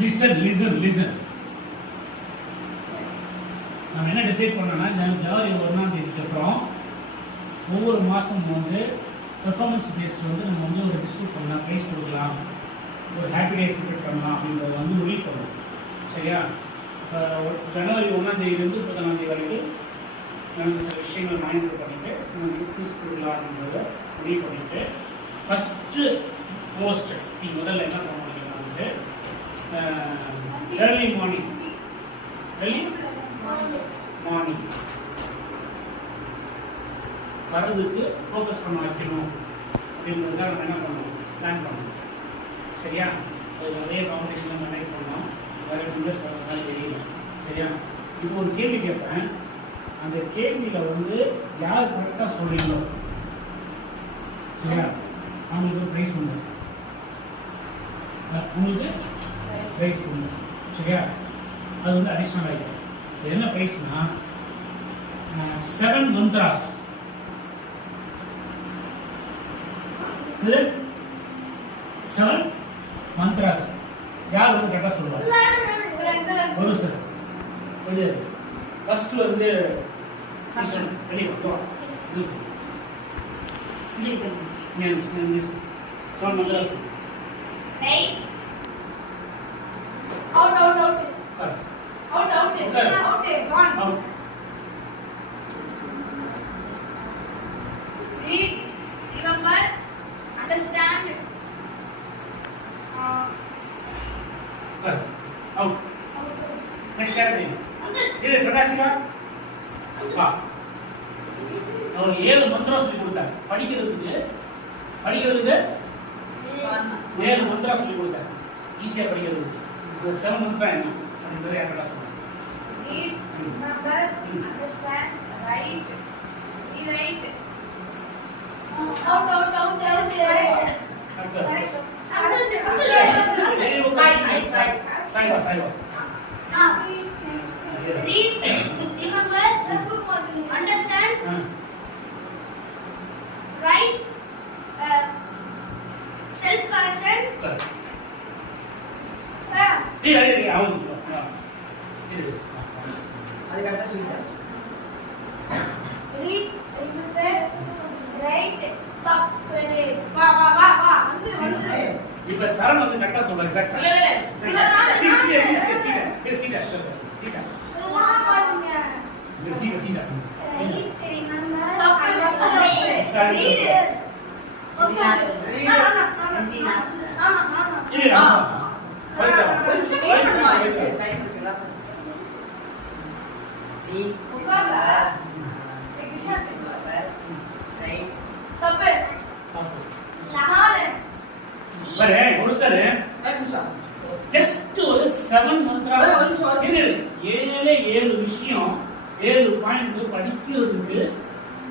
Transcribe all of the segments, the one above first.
Listen. நம்ம என்ன decide பண்ணோம்னா ஜனவரி 1ஆம் தேதிக்கு அப்புறம் ஒவ்வொரு மாதம் வந்து பெர்ஃபார்மன்ஸ் பேஸ்ட் வந்து நம்ம வந்து ஒரு டிஸ்ட்ரிபியூட் பண்ணலாம், ப்ரைஸ் கொடுக்கலாம், ஒரு ஹாப்பி டே செலிப்ரேட் பண்ணலாம் அப்படின்றத வந்து முடிவு பண்ணணும். சரியா? ஜனவரி 1ஆம் தேதியிலேருந்து 30ஆம் தேதி வரைக்கும் நம்ம சில விஷயங்கள் மானிட்டர் பண்ணிவிட்டு நம்ம ப்ரைஸ் கொடுக்கலாம் அப்படின்றத முடிவு பண்ணிவிட்டு ஃபஸ்ட்டு மோஸ்ட் முதல்ல என்ன பண்ண முடியும்னா வந்து early morning வரதுக்கு ஃபோக்கஸ் பண்ண வைக்கணும் அப்படின்றதுக்காக நம்ம என்ன பண்ணணும், பிளான் பண்ணணும். சரியா? அது நிறைய காம்படிஷன் நம்ம கனெக்ட் பண்ணோம், நிறைய இன்ட்ரெஸ்ட் வரதான் தெரியல. சரியா? இப்போ ஒரு கேள்வி கேட்பேன், அந்த கேள்வியில் வந்து யார் கரெக்டாக சொல்கிறீங்களோ சரியா அவங்களுக்கு ப்ரைஸ் உண்டு, உங்களுக்கு ப்ரைஸ் உண்டு. சரியா? அது வந்து அடிஷ்னல் ஆகிடும். என்ன ப்ரைஸ்னா 7 மந்த்ராஸ். 7 மந்த்ராஸ் யார் வந்து கரெக்டாக சொல்லுவாங்க? ஒரு சார் வந்து ஃபர்ஸ்ட் வந்து வெளியே வா. Seven mantras. Right. Out. Gone. Out. Read, remember, understand. Out. Next chapter. இது பிரகாஷிகா வா. அவர் 7 மந்திரம் சொல்லி கொடுத்தார் படிக்கிறதுக்கு 7 மந்திரம் சொல்லி கொடுத்தார் ஈஸியா படிக்கிறதுக்கு. இந்த 7 மந்திரம் என்ன அப்படின்றத யார்கிட்ட சொல்லுங்க? Read, remember, understand, write, rewrite. Out. சாய்வா. Read, remember, understand, write, self-correction. அது கரெக்டா சொல்லுங்க. Read, remember, write, வா வந்து இப்ப சரண் வந்து கரெக்டா சொல்றா எக்ஸாக்ட்டா. சீக்கிரம். ஜஸ்ட் ஒரு 7 மந்த்ரா 7 விஷயம் 7 பாயிண்ட் படிக்கிறதுக்கு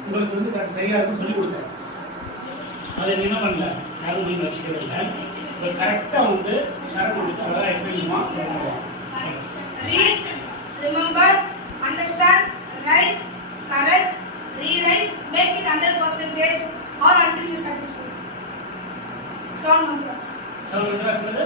உங்களுக்கு வந்து சரியா இருக்கும் சொல்லி கொடுத்தேன். அதை என்ன பண்ணல யாரும் நீங்க வச்சுக்கவே இல்லை. கரெக்டா வந்து சரணம் எக்ஸ்பிளைன் சொல்லுவாங்க. Read, remember, understand, write, correct, rewrite, make it 100% or until you satisfied. 7 mantras. 7 mantras என்னது?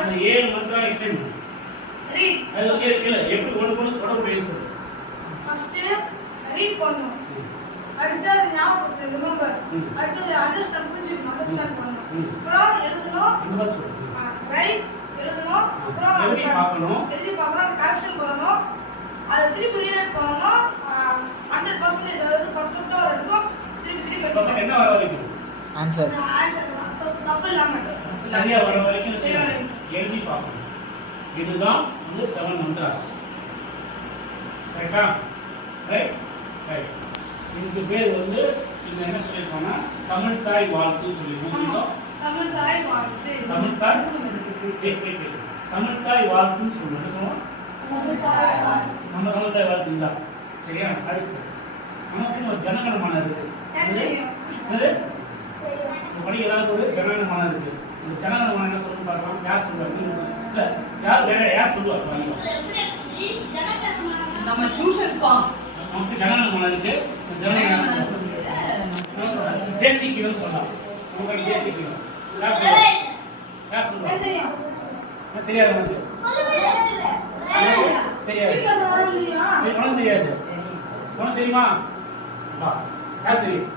அந்த 7 மந்த்ரா எக்ஸ்பிளைன் பண்ணு. Read. அது இல்ல எப்படி ஒண்ணு தொடர்பு சொல்லு. First read பண்ணனும். அடுத்து ஞாபகம் ரிமெம்பர். அடுத்து அண்டர்ஸ்டாண்ட் அண்டர்ஸ்டாண்ட் பண்ணனும். அப்புறம் எழுதணும். இந்த சொல்லு. ரைட் எழுதணும். அப்புறம் எழுதி பார்க்கணும். கரெக்ஷன் பண்ணனும். அது திருப்பி ரீட் பண்ணனும். 100% அதாவது பர்ஃபெக்ட்டா இருக்கும். திருப்பி பர்ஃபெக்ட் என்ன வர வரைக்கும்? ஆன்சர் தப்பு இல்லாம சரியா வர வரைக்கும் எழுதி பார்க்கணும். இதுதான் வந்து 7 மந்த்ராஸ். கரெக்ட்டா? ரைட். இதுக்கு பேர் வந்து இது என்ன சொல்லிருக்கோம்னா தமிழ் தாய் வாழ்த்து சொல்லிருக்கோம். தமிழ் தாய் வாழ்த்து. தமிழ் தாய் வாழ்த்துன்னு சொல்லுவோம். நம்ம தமிழ் தாய் வாழ்த்து இல்ல. சரியா? அடுத்து நமக்கு ஒரு ஜனகணமன இருக்கு. என்னது? படிக்க எல்லாருக்கும் ஒரு ஜனகணமன இருக்கு. இந்த ஜனகணமன என்ன சொல்லணும் பார்க்கலாம். யார் சொல்றாங்க? இல்ல யார் வேற யார் சொல்லுவார் வாங்க நம்ம டியூஷன் சாங் நமக்கு ஜனநாயகத்துக்கு ஜனநாயகம் பேசிக்கணும் சொல்லலாம் உங்களுக்கு பேசிக்கணும் யார் சொல்லுவாங்க தெரியாது உனக்கு தெரியாது உனக்கு தெரியாது உனக்கு தெரியுமா வா யார் தெரியும்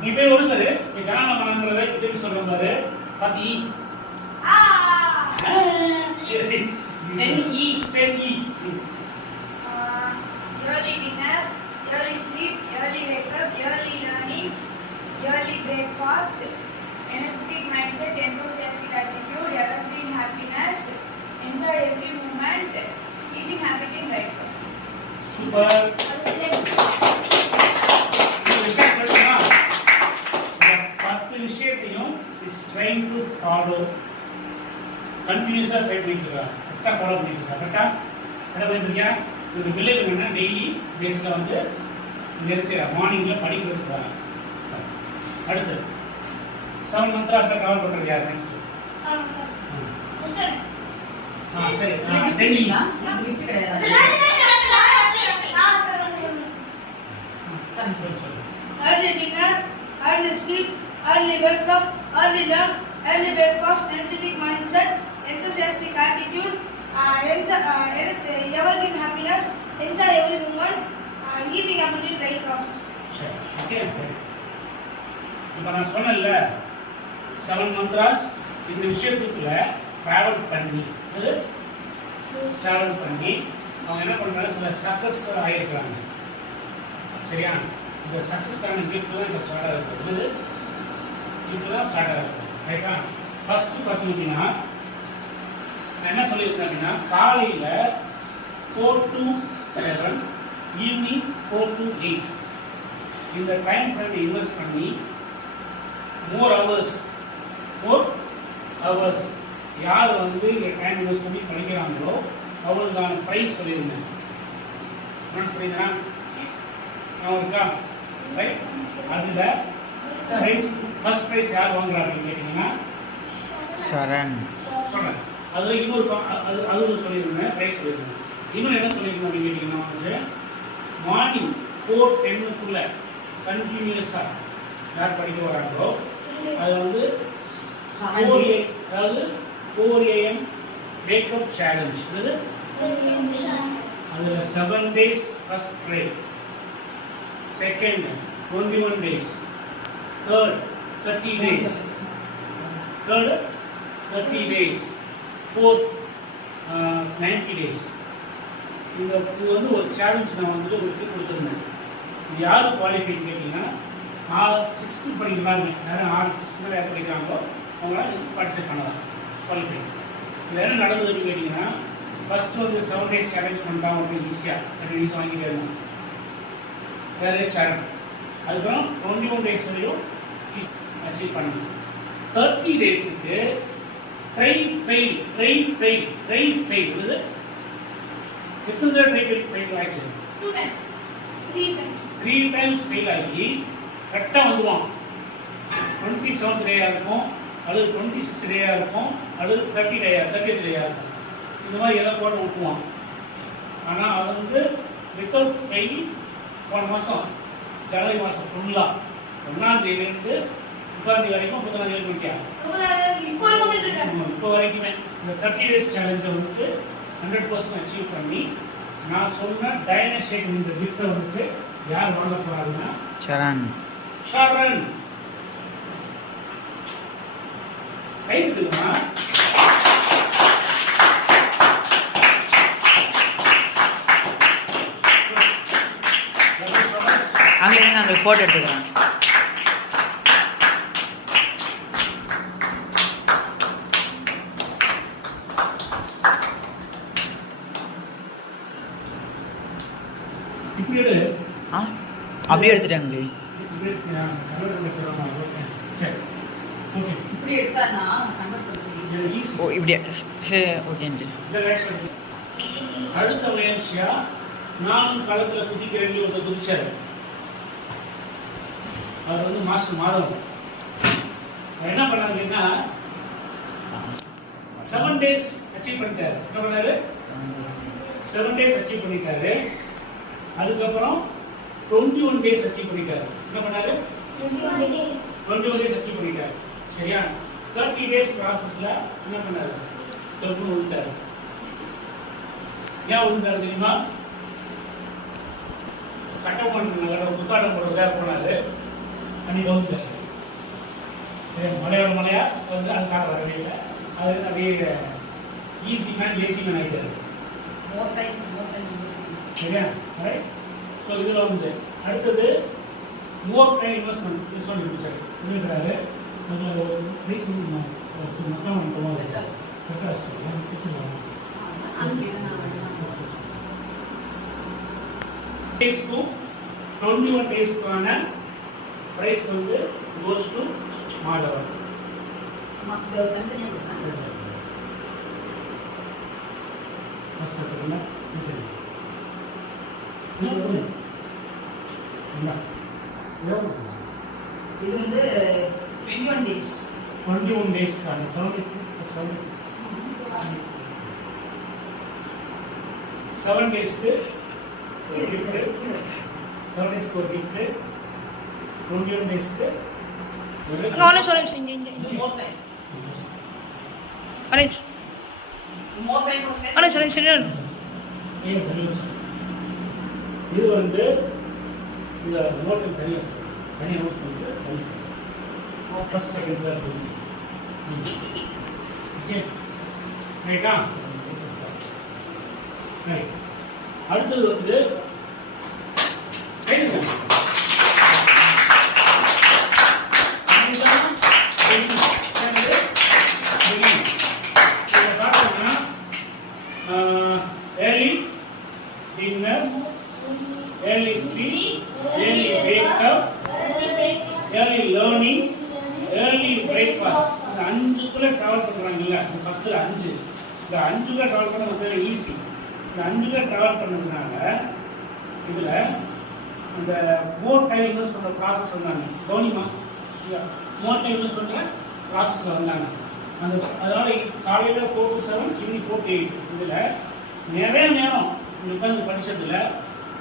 நீ போய் ஒரு சரி நீ ஜனநாயகம்ன்றதை திருப்பி சொல்றேன் பாரு பத்தி early dinner, early sleep, early wake up, early learning, early breakfast, energetic mindset, enthusiastic attitude, evergreen happiness, enjoy every moment, eating habit in right process. Super. விஷயத்தையும் is trying to follow continuously try பண்ணிக்கிறா கரெக்டா follow பண்ணிக்கிறா கரெக்டா என்ன பண்ணிருக்கியா இது village என்ன daily பேஸ்ல வந்து நெரிசையா மார்னிங்ல படிக்கிறதுக்கு அடுத்து 7 மந்த்ராஸ்ல கவர் பண்றது யார் நெக்ஸ்ட் சரி டெய்லி கிஃப்ட் கிடையாது சொல்லு Early dinner, early sleep, early wake up, early learn, early breakfast, energetic mindset, enthusiastic attitude, evergreen happiness, enjoy every moment, eating habit in right process. சரி ஓகே இப்போ நான் சொன்னேன்ல 7 மந்த்ராஸ் இந்த விஷயத்துக்குள்ள டிராவல் பண்ணி அது டிராவல் பண்ணி அவங்க என்ன பண்றாங்க சில சக்சஸ் ஆயிருக்காங்க சரியா இந்த சக்சஸ்க்கான கிஃப்ட் தான் இப்போ ஸ்டார்ட் ஆகுது கிஃப்ட் தான் ஸ்டார்ட் ஆகுது ரைட்டா ஃபர்ஸ்ட் பார்த்தீங்கன்னா என்ன சொல்லியிருக்கேன் அப்படின்னா காலையில் 4 to 7 ஈவினிங் 4 to 8 இந்த டைம் ஃப்ரேம் இன்வெஸ்ட் பண்ணி மோர் ஹவர்ஸ் யார் வந்து இந்த டைம் இன்வெஸ்ட் பண்ணி படிக்கிறாங்களோ அவங்களுக்கான ப்ரைஸ் சொல்லியிருந்தேன் என்ன சொல்லியிருந்தேன் இருக்கா ரைட் அதுல பிரைஸ் ஃபர்ஸ்ட் பிரைஸ் யார் வாங்குறாங்க கேட்டீங்கன்னா சரண் சொல்றேன் அதுல இன்னொரு அது சொல்லியிருந்தேன் பிரைஸ் சொல்லியிருந்தேன் இன்னும் என்ன சொல்லியிருந்தேன் அப்படின்னு கேட்டீங்கன்னா வந்து மார்னிங் 4:10 கண்டினியூஸா யார் படிக்க வராங்களோ அது வந்து 4 AM வேக்கப் சேலஞ்ச் அதுல 7 days first pray second 21 days third 30 days fourth 90 days இது வந்து ஒரு சேலஞ்ச் நான் வந்து உங்களுக்கு கொடுத்துருந்தேன் இது யாரு குவாலிஃபை கேட்டீங்கன்னா 6th படிக்கிறாங்க யாரும் 6th யார் படிக்கிறாங்களோ அவங்களால பார்ட்டிசிபேட் பண்ணலாம் குவாலிஃபை இது என்ன நடந்ததுன்னு கேட்டீங்கன்னா ஃபர்ஸ்ட் வந்து 7 days சேலஞ்ச் பண்ணிட்டாங்க அப்படின்னு ஈஸியாக வாங்கிட்டே இருந்தாங்க வேற சேலஞ்ச் அதுக்கப்புறம் 21 days வரையும் அச்சீவ் பண்ணணும் 30 daysக்கு ட்ரை ஃபெயில் எத்தனை தடவை ட்ரை ஃபெயில் ஆச்சு 3 times ஃபெயில் ஆகி கரெக்டாக வந்துடுவான் 27th டேயாக இருக்கும் அல்லது 26th டேயாக இருக்கும் அல்லது 30th டேயாக இருக்கும் இந்த மாதிரி எதாவது போட்டு விட்டுவான் ஆனால் அது வந்து வித்தவுட் ஃபெயில் போன மாதம் ஜனவரி மாதம் ஃபுல்லாக 1ஆம் தேதியிலேருந்து 30ஆம் தேதி வரைக்கும் 30ஆம் தேதி பண்ணிட்டாங்க இப்போ வரைக்குமே இந்த 30 days சேலஞ்சை வந்துட்டு 100% அச்சீவ் பண்ணி நான் சொன்ன டைனஸ்டிக் இந்த கிஃப்ட்டை வந்துட்டு யார் வாங்க போறாங்கன்னா சரண் கைதுமா அங்கே நாங்கள் ஃபோட்டோ எடுத்துக்கிறோம் அப்படியே எடுத்துட்டாங்க ஓ இப்படியா சரி ஓகேன்ட்டு அடுத்த முயற்சியா நானும் களத்துல குதிக்கிறேன்னு ஒருத்தர் குதிச்சாரு அவர் வந்து மாஸ்டர் மாதவன் என்ன பண்ணாங்க பார்த்தீங்கன்னா 7 days அச்சீவ் பண்ணிட்டாரு. என்ன பண்ணாரு? 7 days அச்சீவ் பண்ணிட்டாரு. அதுக்கப்புறம் 21 days அச்சீவ் பண்ணிட்டாரு. என்ன பண்ணாரு? 21 days அச்சீவ் பண்ணிட்டாரு. சரியா? 30 days ப்ராசஸ்ல என்ன பண்ணாரு? தொட்டு விட்டாரு. ஏன் விட்டாரு தெரியுமா? கட்டமன் புத்தாட்டம் போடுறதுக்காக போனாரு. அன்னைக்கு வந்துட்டாரு. சரி, மலையோட மலையா வந்து அதுக்காக வரவே இல்லை. அது அப்படியே ஈஸி மேன் லேசி மேன் ஆகிட்டாரு. சரியா? ரைட். ஸோ இதில் வந்து அடுத்தது மோர் டைம் இன்வெஸ்ட்மெண்ட் பிடிச்சாரு. இருக்கிறாரு. அதில் ஒரு ப்ரைஸ் மக்கள் வந்துடுவாங்க. days to 21 days கான பிரைஸ் வந்து goes to மாதவன். இது வந்து 21 days. 21 days கான 7 days 7 days க்கு ஒரு gift. 7 days க்கு ஒரு gift. 21 days க்கு ஒரு ஒன்று சொல்லுங்க செஞ்சு More time. Arrange More time process. ஒன்று சொல்லுங்க செஞ்சு இது வந்து இந்த நோட்டு தனியாக நோட்ஸ் வந்து ஃபர்ஸ்ட் செகண்ட் தேர்ட் ஓகே ரைட்டா? ரைட். அடுத்தது வந்து early dinner, early sleep, early wake up, early learning, early breakfast. இந்த 5 டிராவல் பண்றாங்கல்ல, 10ல 5. இந்த 5 டிராவல் பண்ண ரொம்ப ஈஸி. இந்த 5 டிராவல் பண்ணதுனால இதுல இந்த மோர் டைம் இன்வெஸ்ட் பண்ற ப்ராசஸ் வந்தாங்க. கவனிமா, மோர் டைம் இன்வெஸ்ட் பண்ற ப்ராசஸ்ல வந்தாங்க. அந்த அதாவது காலையில 4 to 7, ஈவினிங் 4 to 8. இதுல நிறைய நேரம் உட்கார்ந்து படிச்சதுல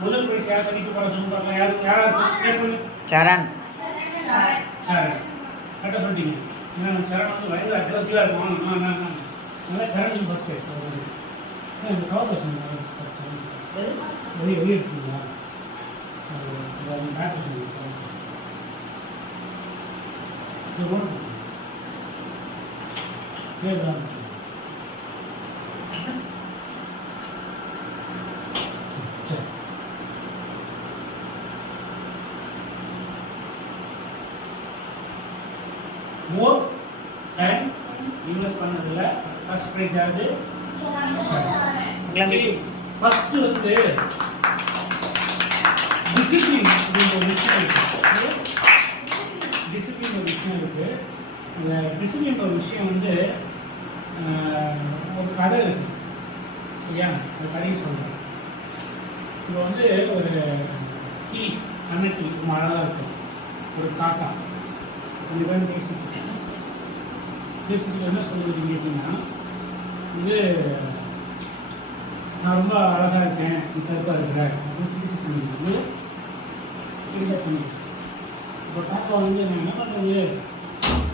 முதல் பிரைஸ் யார் பண்ணிட்டு போற சொல்லுங்க. யார் பேச பண்ணி சரண். சரண் கரெக்டாக சொல்லிட்டீங்க. ஏன்னா சரண் வந்து பயங்கர அக்ரெசிவாக இருக்கும். நல்லா சரண் ஃபர்ஸ்ட் பிரைஸ். இந்த கவர் வச்சுருங்க வெளியே வெளியே இருக்குங்களா? பேக் வச்சுருங்க மோர் டைம் இன்வெஸ்ட் பண்ணதுல ஃபர்ஸ்ட் பிரைஸ் யாரு? ஃபர்ஸ்ட் வந்து டிசிப்ளின் ஒரு விஷயம் இருக்கு. டிசிப்ளின் ஒரு விஷயம் இருக்கு. இந்த டிசிப்ளின் ஒரு விஷயம் வந்து ஒரு கதை இருக்கு. சரியா? அந்த கதையை சொல்றேன். இப்போ வந்து ஒரு கீ அன்னக்கி அழகாக இருக்கும். ஒரு காக்கா ரெண்டு பேரும் பேசிட்டு என்ன சொல்லுவீங்க அப்படின்னா, இது நான் ரொம்ப அழகாக இருக்கேன், நீ கருப்பாக இருக்கிறேன் அப்படின்னு கிரிட்டிசைஸ் பண்ணிடுறது. கிரிட்டிசைஸ் பண்ணிடுறேன். இப்போ காக்கா வந்து நான் என்ன பண்ணுறது,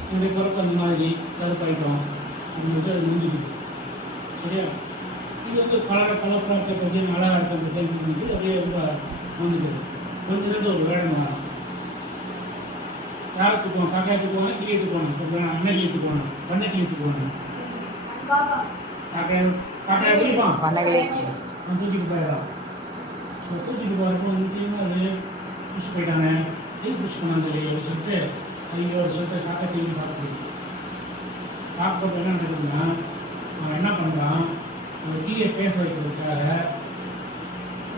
என்னுடைய கருப்பு அந்த மாதிரி கருப்பாயிட்டோம் அப்படின்னு அது முடிஞ்சுது. சரியா? இது வந்து கலர்ஃபுல்லாக இருக்க கொஞ்சம் அழகாக இருக்கிறது டைம் பண்ணிட்டு அப்படியே ரொம்ப வந்துடுது. கொஞ்ச நேரத்தில் ஒரு வேலை வரும். யார் தூக்குவாங்க? காக்காய் தூக்குவாங்க, கிளியை தூக்குவாங்க, அன்னைக்கு தூக்குவாங்க, பண்ணைக்கு தூக்குவாங்க. காக்காய் தூக்கிப்பான், அவன் தூக்கிட்டு போயிடறான். தூக்கிட்டு போகிறப்போ வந்து அது பிடிச்சி போயிட்டாங்க. எது பிடிச்சி போனாங்க அப்படின்னு சொல்லிட்டு ஐயோ சொல்லிட்டு காக்கா தூக்கி பார்த்து பார்க்கப்போ என்ன நடக்குதுன்னா, அவன் என்ன பண்ணுறான், அந்த கிளியை பேச வைக்கிறதுக்காக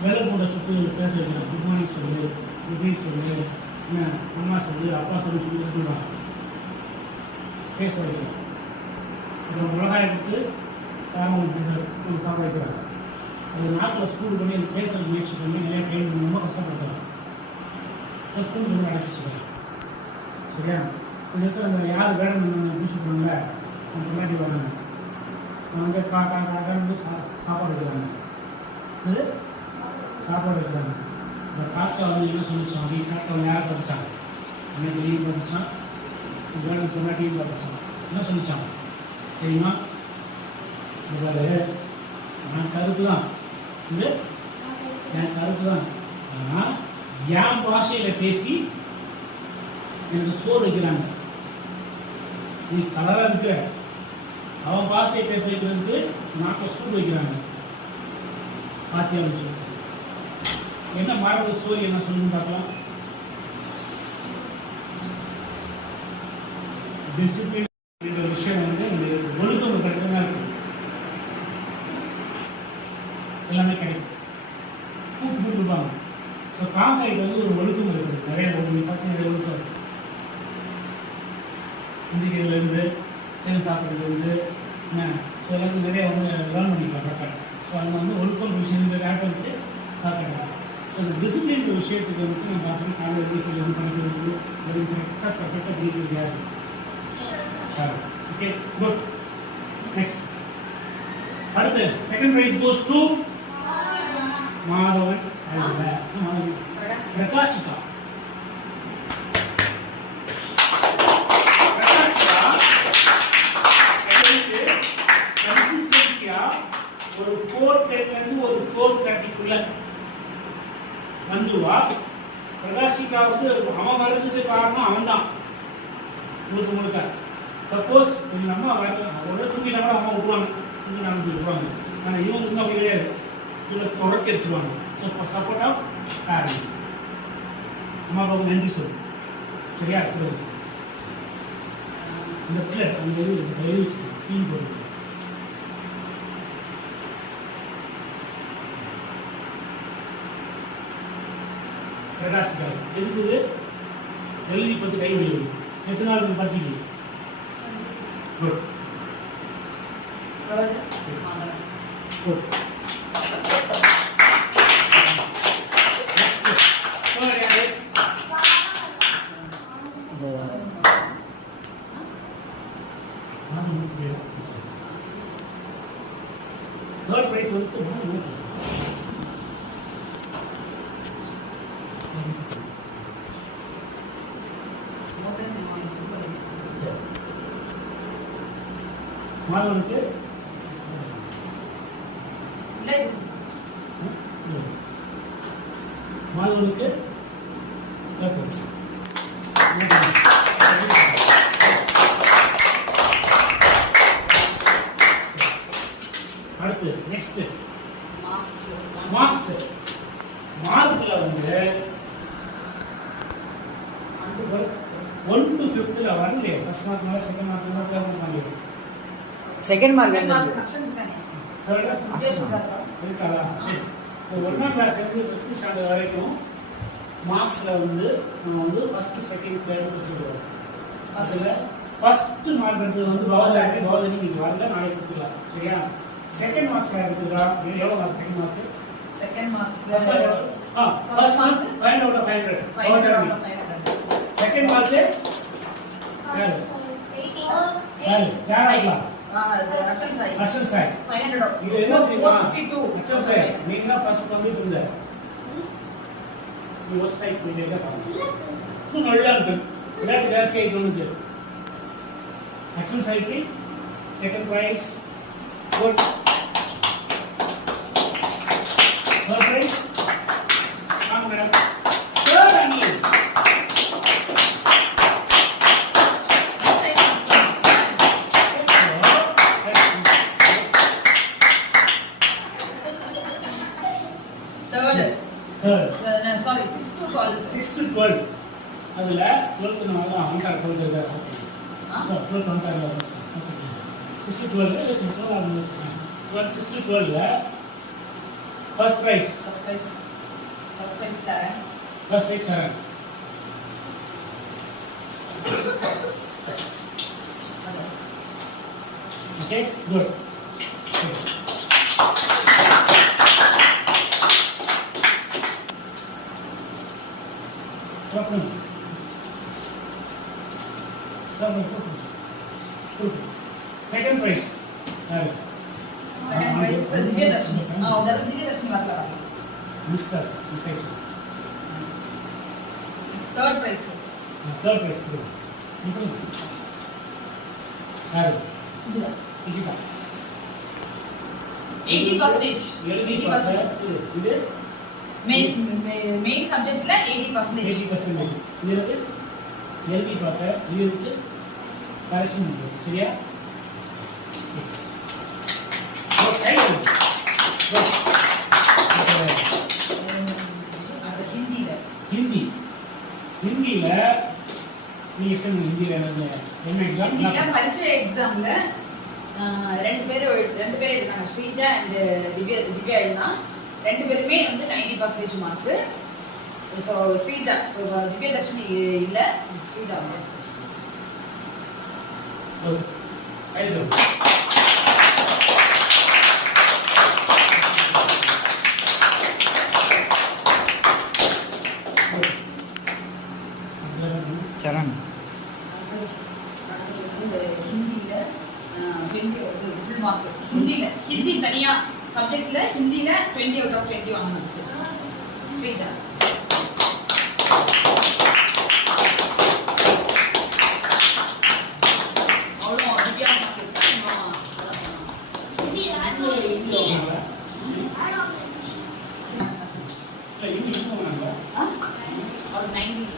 வேலை போட சுற்றி பேச வைக்கிறான். குட் மார்னிங் சொல்லு, குட் சொல்லு, என்ன அம்மா சொல்லு, அப்பா சொல்லி சொல்லுவாங்க. பேச வைக்கிறோம். அப்புறம் மிளகாயை கொடுத்து காரணம் பேச சாப்பிட வைக்கிறாங்க. அது நாட்டில் ஸ்கூல் பண்ணி அது பேசுறது முயற்சி பண்ணி நிறைய ட்ரெயின் பண்ணி ரொம்ப கஷ்டப்படுத்துறாங்க. ஸ்கூல் ரொம்ப அடைச்சிச்சுக்கிறேன். சரியா? இதுக்கு நம்ம யார் வேணும் முடிச்சுக்கணும்ல அந்த முன்னாடி வரணும் வந்து காக்கான்னு சாப்பாடு வைக்கிறாங்க இது சாப்பாடு வைக்கிறாங்க இந்த காக்கா வந்து என்ன சொல்லிச்சோம் அப்படி காக்கா யார் படித்தான் அன்னைக்கு லீவ் படித்தான் வேணும் முன்னாடியும் படித்தான் என்ன சொல்லிச்சான் தெரியுமா இவர் நான் கருப்பு தான் இது என் கருப்பு தான் ஆனால் என் பாஷையில் பேசி எனக்கு சோறு வைக்கிறாங்க நீ கலராக இருக்கிற அவன் பாஷையை பேச வைக்கிறதுக்கு நாக்க சூடு வைக்கிறாங்க பாத்தியான்னு சொல்லி என்ன மாறக்கூடிய ஸ்டோரி என்ன சொல்லுன்னு பார்க்கலாம். டிசிப்ளின் என்ற விஷயம் வந்து இந்த ஒழுக்கம் கட்டுனா இருக்கு எல்லாமே கிடைக்கும் கூப்பிட்டு கொடுப்பாங்க. ஸோ காக்காய்க்கு வந்து ஒரு ஒழுக்கம் இருக்குது நிறைய பார்த்தீங்கன்னா நிறைய ஒழுக்கம் இருக்கு. இந்திக்கிறதுலேருந்து சேர்ந்து சாப்பிட்றதுலேருந்து என்ன ஸோ எல்லாத்துக்கும் நிறைய வந்து லேர்ன் பண்ணிக்கலாம் காக்காய். ஸோ அங்கே வந்து ஒழுக்கம் விஷயம் ஆட் வந்துட்டு காக்காய். ஸோ இந்த டிசிப்ளின் விஷயத்துக்கு வந்து நம்ம பார்த்து காலையில் எழுதிக்கிறது பண்ணிக்கிறது அது கரெக்டாக பர்ஃபெக்டாக பண்ணிக்கிறது யாரு சார். Okay good. நெக்ஸ்ட் அடுத்து second prize goes to Madhavan Prakashika. கன்சிஸ்டன்சியா ஒரு 410 ஒரு 430 வந்துவா. பிரகாஷிகா வந்து அவன் வர்றதுக்கு காரணம் அவன் தான் முழுக்க. சப்போஸ் நம்ம அவரோட தூங்கினா கூட அம்மா விட்டுவாங்க, தூங்கி நடந்து விட்டுருவாங்க. ஆனால் இவங்க இன்னும் அப்படி கிடையாது, இவங்களை தொடக்கி வச்சுருவாங்க. So support of parents. அம்மா அப்பாவுக்கு நன்றி சொல்லு சரியா. இந்த பிள்ளை அந்த இது ஃபீல் போடுது. பிரகாஷிகா எதுக்குது எழுதி பற்றி கை வெளியிடுது. எத்தனை நாள் நீங்கள் படிச்சிங்க? Good good. தேர்ட் ப்ரைஸ் வந்து மாணவனுக்கு மாணவனுக்கு அடுத்து நெக்ஸ்ட் மார்க்ஸ். மார்க்ல வந்து 1 to 5th வரலையே. ஃபர்ஸ்ட் மார்க் மேல செகண்ட் மார்க் மேல தேர்ட் மார்க் மேல செகண்ட் மார்க் வந்து இருக்காதா? சரி, இப்போ 1ஆம் கிளாஸ் வந்து 5th ஸ்டாண்டர்ட் வரைக்கும் மார்க்ஸில் வந்து நம்ம வந்து ஃபர்ஸ்ட் செகண்ட் தேர்ட் வச்சுருவோம். அதில் ஃபர்ஸ்ட் மார்க் எடுத்தது வந்து பவதனி நீங்கள் வரல நாளைக்கு கொடுத்துக்கலாம் சரியா. செகண்ட் மார்க்ஸ் எடுத்துக்கிறா எவ்வளோ mark? Second mark first mark 500 out of 500. Second mark யாரா? அர்ஷன் சாய். இது என்ன தெரியுமா? அர்ஷன் சாய் நீங்க தான் ஃபர்ஸ்ட் வந்துட்டு இருந்த. நீ ஃபர்ஸ்ட் டைப் பண்ணிட்டே பாருங்க. நல்லா இருக்கு. எல்லாரும் ஜாஸ்தி ஆயிட்டு வந்து அர்ஷன் சாய்க்கு second prize. Good. Third prize வாங்க மேடம். தேர்ட் அணி sorry 6 to 12 அதுல 12th நாம அவங்க 12th சோ 12th வந்து 6 to 12 6 to 12 first prize Charan. Okay, good. Second prize second prize Divyadharshini. உதவி திவ்யதர்ஷினி வரல. மிஸ் ஆயிடுச்சு. Third prize. தேர்ட் பிரைஸ் யாரு? சுஜிதா. சுஜிதா. 80%. 80%. இது மெயின் சப்ஜெக்ட்ல 80%. 80%. இது வந்து எழுதி பார்க்க இது வந்து கரெக்ஷன் பண்ணுறது சரியா? ஹிந்தியில நீங்க சொல்லுங்க. ஹிந்தியில என்ன எக்ஸாம்? ஹிந்தியில பரீட்சை எக்ஸாம்ல ரெண்டு பேர் எழுதினாங்க. ஸ்ரீஜா அண்ட் திவ்யா எழுதினா. ரெண்டு பேருமே வந்து 90% மார்க். ஸோ ஸ்ரீஜா திவ்யதர்ஷினி இல்ல, ஸ்ரீஜா சரண். ஹிந்தியில 20 ஃபுல் மார்க். ஹிந்தி தனியா சப்ஜெக்ட்ல ஹிந்தியில 20 out of 20 வாங்கினாங்க ஸ்ரீஜா. அவ்வளோ திவ்யா மார்க் இருக்கு. ஒரு 90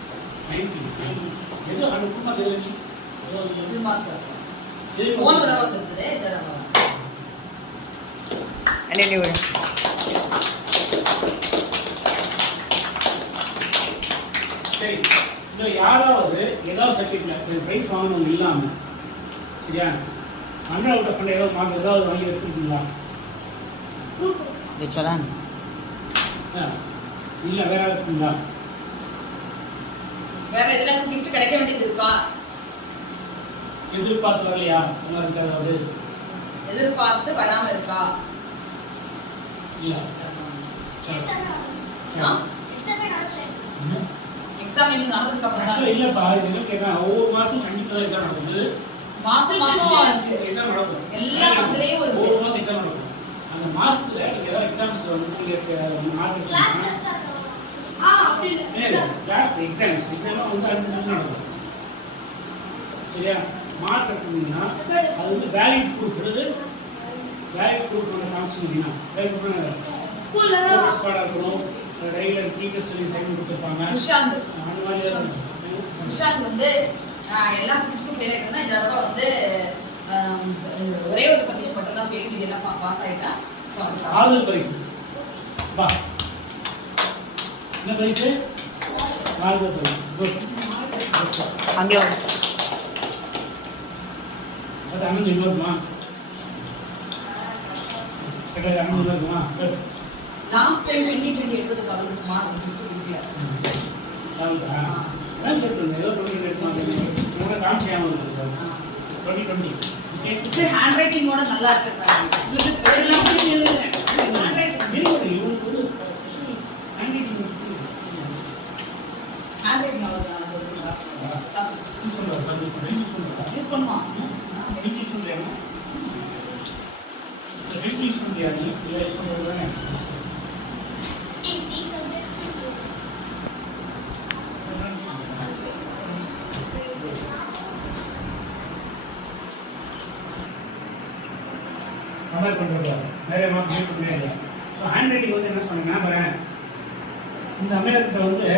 ஃபுல் மார்க். போன தடவை வந்திருக்குது, இந்த தடவை அண்ணே வரும். சரி, இதுல யாராவது ஏதாவது சர்டிஃபிகேட்ல பிரைஸ் வாங்கணும் இல்லாம சரியா 100 out of 100 ஏதாவது மார்க் ஏதாவது வாங்கி எடுத்துருக்கீங்களா? இது சரண். இல்ல வேற இருக்குங்களா? வேற எதுலாச்சும் gift கிடைக்க வேண்டியது இருக்கா? எதிர்பார்த்து வரலையா? ஏதாவது எதிர்பார்த்து வராம இருக்கா? இல்ல. எக்ஸாம் இன்னும் நடந்ததுக்கு அப்புறம் ஆக்சுவலா தான். இல்லப்பா, இது கேட்கறேன். ஒவ்வொரு மாசம் கண்டிப்பா எக்ஸாம் நடக்குது. மாசம் எக்ஸாம் நடக்கும். எல்லா மந்த்லயும் ஒரு ஒவ்வொரு மாசம் எக்ஸாம் நடக்கும். அந்த மாசத்துல நீங்க ஏதாவது எக்ஸாம்ஸ் வந்து நீங்க மார்க் கிளாஸ் அப்படி இல்ல. கிளாஸ் எக்ஸாம்ஸ் இதெல்லாம் வந்து அடுத்த செமஸ்டர் நடக்கும். சரியா? மார்க் எடுத்தீங்கன்னா அது வந்து வேலிட் ப்ரூஃப் எடுத்து வேலிட் ப்ரூஃப் வந்து காமிச்சிங்கன்னா வேலிட் ப்ரூஃப் ஸ்கூல்ல ஸ்குவாடா இருக்கணும். ரெகுலர் டீச்சர்ஸ் சொல்லி சைன் கொடுத்துருப்பாங்க. நிஷாந்த் அந்த மாதிரி நிஷாந்த் வந்து எல்லா சப்ஜெக்ட்டும் ஃபெயில் ஆயிட்டா. இந்த தடவை வந்து ஒரே ஒரு சப்ஜெக்ட் மட்டும் தான் ஃபெயில், எல்லாம் பாஸ் ஆயிட்டா. ஸோ அதுக்கு ஆறுதல் பரிசு. வா, என்ன பரிசு? ஆறுதல் பரிசு. குட். அங்கே அது அண்ணன் இன்னொருமா அண்ணன் இன்னொருமா? லாஸ்ட் டைம் 2020 எடுத்ததுக்கு அப்புறம் ஸ்மார்ட் கொடுக்கல. அதான் கேட்டுருந்தேன். ஏதோ 20 எடுத்தாங்க. உங்களை காமிச்சாமல் இருக்கு சார். 2020. இது ஹேண்ட் ரைட்டிங்கோட நல்லா இருக்கு. யூஸ் பண்ணுமா? கம்பேர் பண்ணுறது நிறைய மார்க் மேக் பண்ணி. ஸோ ஹேண்ட் ரைட்டிங் வந்து என்ன சொன்னீங்கன்னா பாருங்க, இந்த அமெரிக்கிட்ட வந்து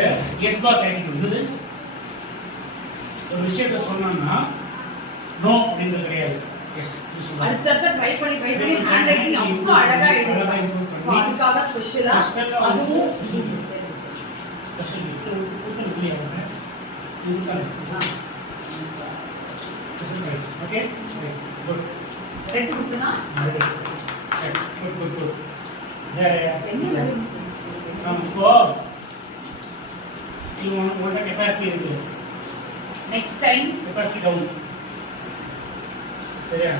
எஸ் பாஸ் ஆகிட்டு இருந்தது. ஒரு விஷயத்த சொன்னாங்கன்னா நோ அப்படின்றது கிடையாது. எஸ் அடுத்தடுத்து ட்ரை பண்ணி ஹேண்ட் ரைட்டிங் ரொம்ப அழகா எழுதுறாங்க. ஸோ அதுக்காக ஸ்பெஷலா அதுவும் ஓகே குட். ரெண்டு கொடுத்தனா என்ன உங்கள்கிட்ட கெப்பாசிட்டி இருக்கு. Next time capacity down. சரியா?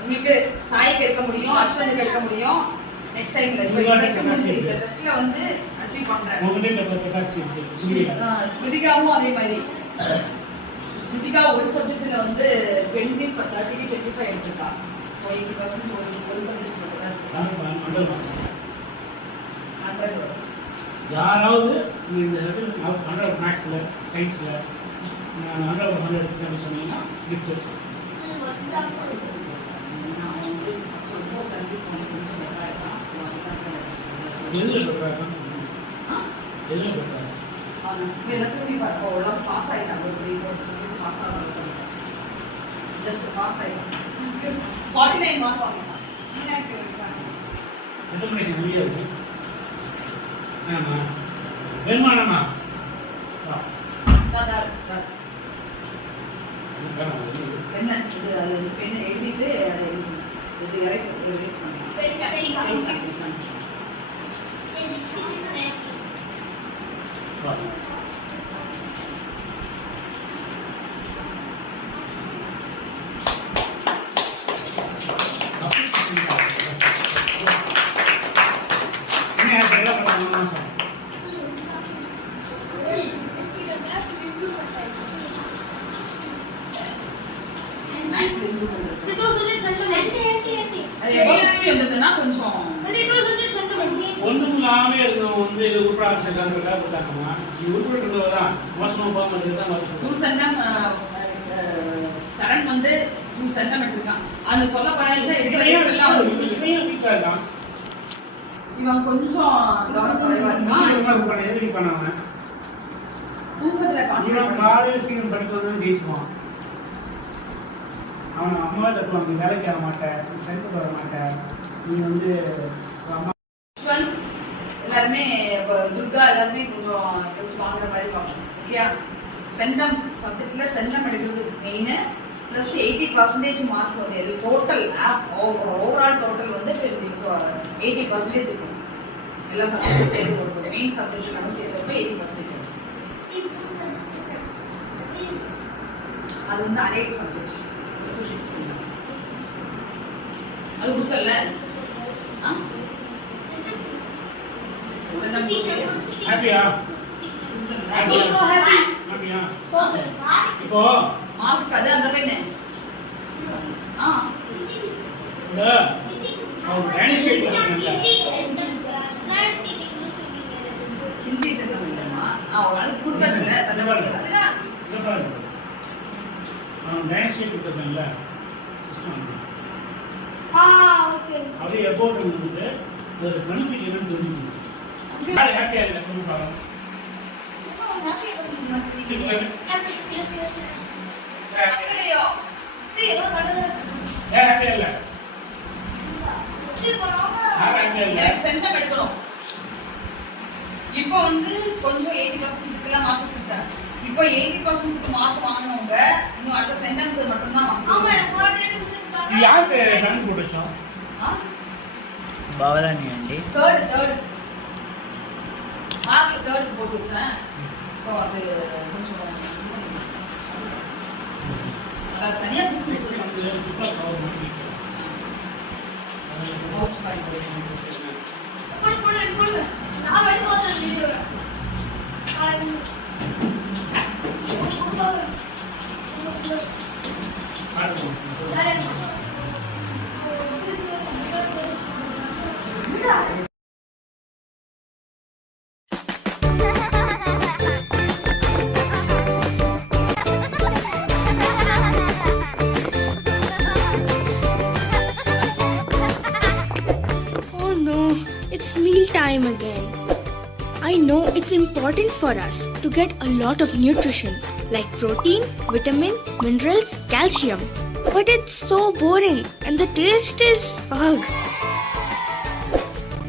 உங்களுக்கு சாய்க்கு எடுக்க முடியும், அர்ஷனுக்கு எடுக்க முடியும். நெக்ஸ்ட் டைம்ல இந்த டெஸ்ட்ல வந்து அச்சீவ் பண்றேன். உங்கள்கிட்ட கெப்பாசிட்டி இருக்கு. ஸ்மிருதிகாவும் அதே மாதிரி. ஸ்ருதிகா ஒரு சப்ஜெக்ட்ல வந்து 25 எடுத்திருக்கா. ஸோ 80% ஒரு சப்ஜெக்ட் மட்டும் தான் இருக்கு. மண்டல் மாசம் 100 வரும். யாராவது இந்த 100 மேக்ஸில் சயின்ஸில் 100 எடுத்து சொன்னீங்கன்னா கிஃப்ட். நான் வந்து ஃபர்ஸ்ட் ரொம்ப ஸ்டடி பண்ணி கொஞ்சம் பெட்டராக இருக்கான். ஸோ அதுதான் எதில் பெட்டராக சொன்னீங்க? ஆ எதில் பெட்டராக? எல்லாத்துக்குமே ஓரளவு பாஸ் ஆகிட்டாங்க. ஒரு 3 சப்ஜெக்ட் பாஸ் ஆகிறாங்க. ஜஸ்ட் பாஸ் ஆகிட்டாங்க. 49 மார்க் வாங்கிட்டாங்க. இன்ஃபர்மேஷன் வெளியே இருக்கு. ஆமாம் வெண்மானம்மா பெண்ணை இது அது பெண்ணை எழுதிட்டு அதை இது எரேஸ் பண்ணலாம். ஒன்றுமில்லாமே இருந்தவங்க வந்து இது உருப்பட ஆரம்பிச்சிருக்காங்க கொடுத்தாங்கம்மா. நீ உருப்பிட்டுதான் மோசமாக போகாம இருக்கிறது தான் சரண் வந்து 2 சென்டம் எடுத்திருக்கான். அந்த சொல்ல இவன் கொஞ்சம் கவனக்குறைவா இருக்கான். தூக்கத்துல காலேஜ் படிக்கிறது ஜெயிச்சுவான். அவன் அம்மாவை தட்டுவான், நீ வேலைக்கு வர மாட்டேன், நீ சென்டருக்கு வர மாட்டேன், நீ வந்து எல்லாருமே துர்கா எல்லாருமே கொஞ்சம் வாங்குற மாதிரி பார்க்கணும். ஓகே, சென்டம் சப்ஜெக்ட்ல சென்டம் எடுக்கிறது மெயின். ப்ளஸ் 80% மார்க் வந்து டோட்டல் ஓவரால் டோட்டல் வந்து 80% இருக்கும். எல்லா சப்ஜெக்டும் சேர்த்து கொடுக்கும். மெயின் சப்ஜெக்ட் எல்லாமே சேர்த்துறப்ப 80% இருக்கும். அது வந்து அனைத்து சப்ஜெக்ட் அது கொடுத்தல. ஹாப்பியா? இப்போ மார்க் அது அந்த பெண்ணு ஹிந்தி சென்டம் இல்லைம்மா. அவளால கொடுத்தாச்சுல சண்டை போடுறதுல டைனஸ்டி கொடுத்துருக்கேன்ல சிஸ்டம். ஓகே. அப்படியே எப்போது வந்து ஒரு பெனிஃபிட் என்னன்னு தெரிஞ்சுக்கணும். ஹாப்பியா இல்லை சொல்லுங்க. சென்டம் எடுக்கணும். இப்போ வந்து கொஞ்சம் 80% மார்க் கொடுத்தாங்க. இப்போ 80% மார்க் வாங்கினவங்க இன்னும் அடுத்த சென்டம்க்கு மட்டும்தான் இது யாருக்கு கணக்கு போட்டு வச்சோம்? பவதானி ஆண்டி தேர்ட் மார்க்ல தேர்ட் போட்டு வச்சேன். ஸோ அது கொஞ்சம் தனியா பிடிச்சி வச்சிருக்கேன். It's meal time again. I know it's important for us to get a lot of nutrition like protein, vitamin, minerals, calcium. But it's so boring and the taste is ugh.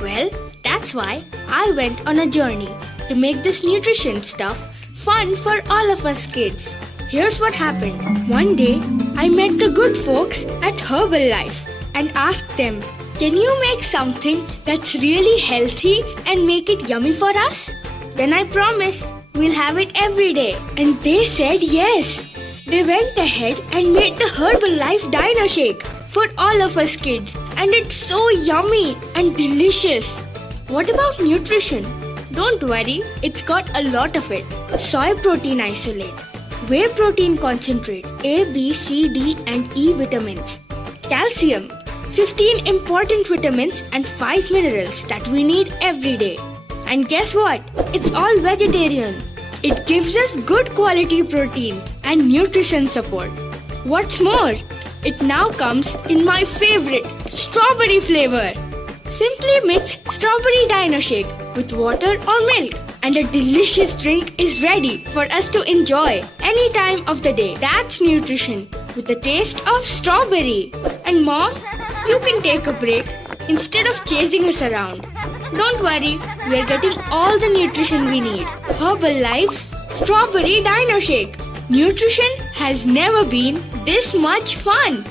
Well, that's why I went on a journey to make this nutrition stuff fun for all of us kids. Here's what happened. One day, I met the good folks at Herbalife and asked them, can you make something that's really healthy and make it yummy for us? Then I promise we'll have it every day. And they said yes. They went ahead and made the Herbalife Dino Shake for all of us kids. And it's so yummy and delicious. What about nutrition? Don't worry, it's got a lot of it. Soy protein isolate, whey protein concentrate, A, B, C, D, and E vitamins, calcium, 15 important vitamins, and 5 minerals that we need every day. And guess what? It's all vegetarian. It gives us good quality protein and nutrition support. What's more, it now comes in my favorite, strawberry flavor. Simply mix strawberry dino shake with water or milk and a delicious drink is ready for us to enjoy any time of the day. That's nutrition with the taste of strawberry. And mom, you can take a break instead of chasing us around. Don't worry, we are getting all the nutrition we need. Herbalife's Strawberry Dino Shake. Nutrition has never been this much fun.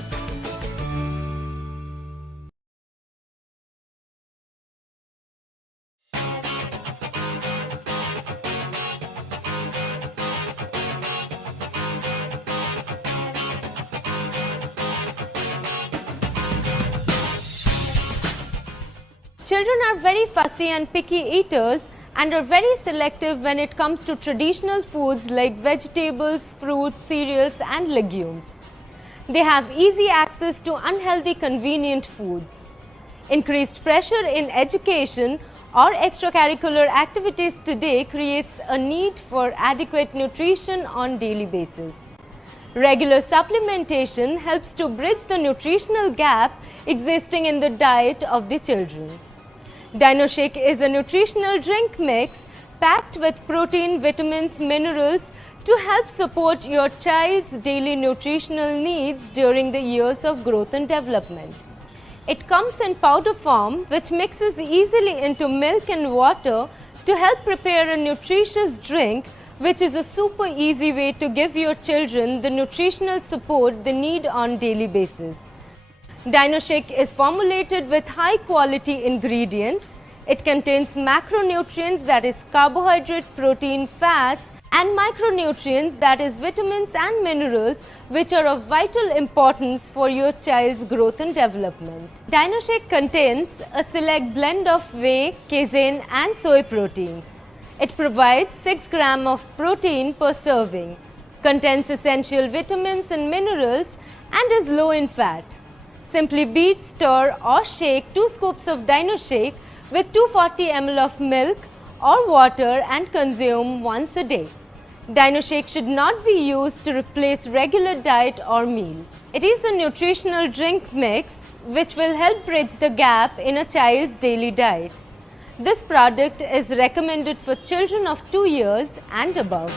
Children are very fussy and picky eaters and are very selective when it comes to traditional foods like vegetables, fruits, cereals and legumes. They have easy access to unhealthy, convenient foods. Increased pressure in education or extracurricular activities today creates a need for adequate nutrition on daily basis. Regular supplementation helps to bridge the nutritional gap existing in the diet of the children. Dino Shake is a nutritional drink mix packed with protein, vitamins, minerals to help support your child's daily nutritional needs during the years of growth and development. It comes in powder form which mixes easily into milk and water to help prepare a nutritious drink, which is a super easy way to give your children the nutritional support they need on daily basis. Dino Shake is formulated with high quality ingredients. It contains macronutrients, that is carbohydrate, protein, fats, and micronutrients, that is vitamins and minerals, which are of vital importance for your child's growth and development. Dino Shake contains a select blend of whey, casein and soy proteins. It provides 6 grams of protein per serving, contains essential vitamins and minerals, and is low in fat. Simply beat, stir or shake 2 scoops of Dino Shake with 240 ml of milk or water and consume once a day. Dino Shake should not be used to replace regular diet or meal. It is a nutritional drink mix which will help bridge the gap in a child's daily diet. This product is recommended for children of 2 years and above.